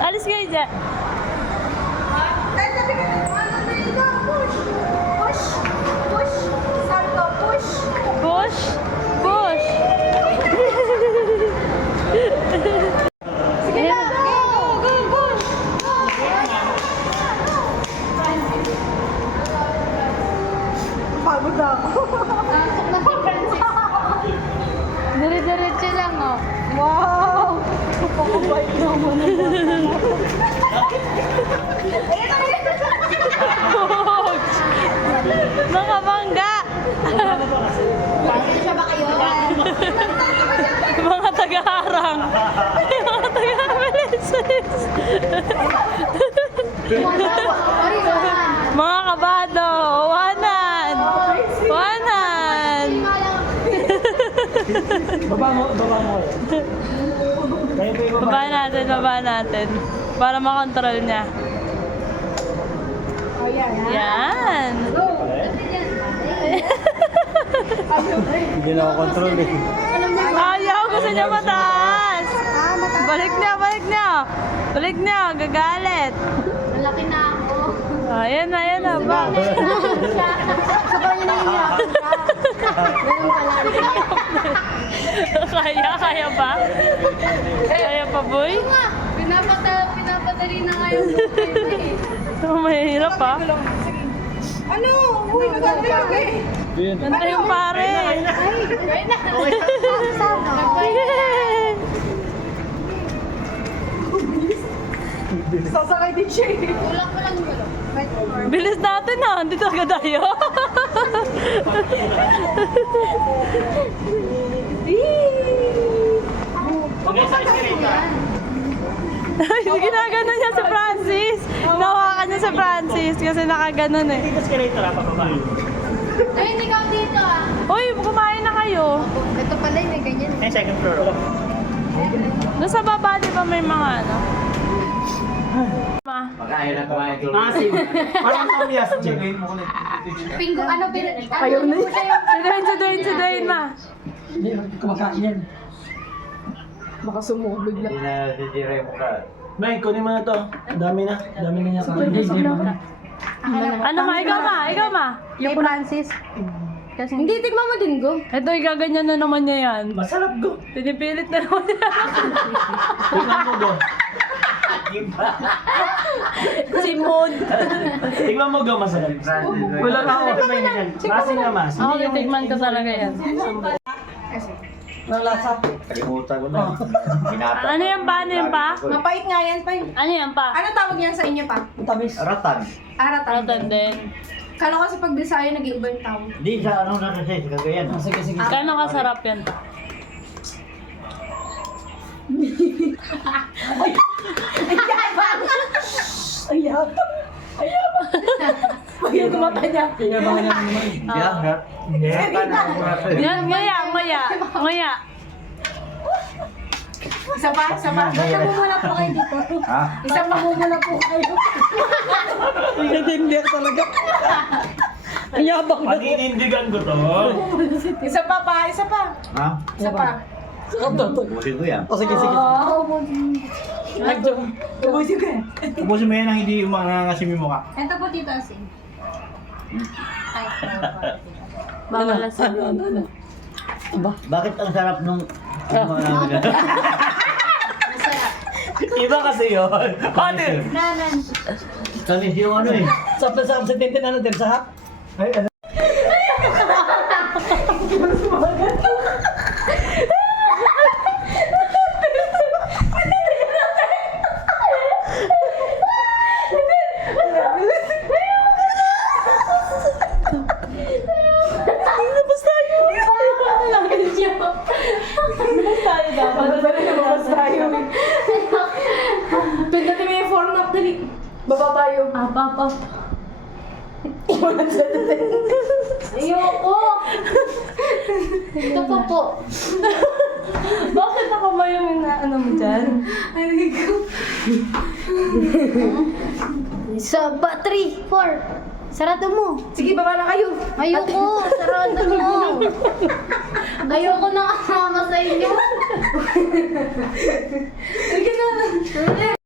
Alis kayo dyan. Push. Push. Sige na. Go. Push. Pagod ako. Nasok na si Francis. Dire-diretso lang, oh. Wow! Kapakabait naman ang Mga bangga. siya ba kayo? Mga taga-harang. Mga taga-bilis. Mga kabado. Wanan. Wanan. Baba mo. Baba natin. Para makontrol niya. Oh, yan. Yan. Hindi na ako control eh. Ayaw, gusto niya mataas. Mataas. Balik niya. Gagalit. Malaki na ako. Ayan na. Ba? Sabay niya na iniyak. Ganun pala. Kaya ba? Kaya pa, boy? Pinapadali na nga yung buhay mo eh. Mahirap, ha? Ano? Uy, nagagawin eh. Ganda yung pare. Ay, okay na. Sasakay din siya eh. Kulang mo lang gulo. Bilis natin, ha? Dito agad tayo. Ginaganon niya si Francis. Nawakan niya si Francis kasi nakaganon eh. Escalator pa baba. Ay, hindi ka dito ah. Uy, kumain na kayo. Ito pala yung may ganyan. Eh, second floor. Doon sa baba, di ba may mga ano? Ma. Pagkain na kumain ito. Masim. Parang kamyas. Pinggo, ano, Ayaw na yun. Si Dwayne, ma. Hindi, kumakain yan. Baka sumuko bigla. Hindi na didire mo ka. May, kunin mo na to. Dami na niya kain. Ano ma? Ikaw ma. Yung Francis. Kasi hindi, tigma mo din, go. Ito, igaganyan na naman niya yan. Masarap go. Pinipilit na naman niya. Tingnan mo go. Si Mood. Tingnan mo go, masarap. Wala na ako. Masin na mas. Ako, titikman ko talaga yan. Ang lasa. Kalimutan ko na. Binata. Ano yan pa? Mapait nga yan pa. Ano yan pa? Ano tawag yan sa inyo pa? Tamis. Ratan. Aratan. Rotan din. Kala ko kasi pag Bisaya nag-iiba yung tawag. Di sa ano na kasi, sa Cagayan. Sige. Kano kasarap yan pa? Ayun, kumata niya. Kaya ba kanya naman? Yan, ha? Ratan ang kurasa. Yan, ngaya. Isa pa. Isa mo muna po kayo dito. Ha? Isa pa mo muna po kayo. Hindi talaga. Ang yabang na. Paninindigan ko to. Isa pa. Ha? Isa pa. Sarap to. Ubusin ko yan. O sige. Ubusin ko yan. Ubusin mo yan ang hindi umangangasim yung mukha. Ito po dito asin. Ay, Bawal asin. Ano? Bakit ang sarap nung... masarap. Iba kasi yun. Ano? Nanan. Tamis yung ano eh. Sarap sa tintin ano din sa hap? Ay, ano? Pindatin mo yung form up, dali. Baba tayo. Apa. Ayoko. Ito po. Bakit nakamayo yung ano mo dyan? Isa, 3, 4. Sarado mo. Sige, baba na kayo. Ayoko. Sarado mo. Ayoko na kasama sa inyo. Sige na. Tuloy.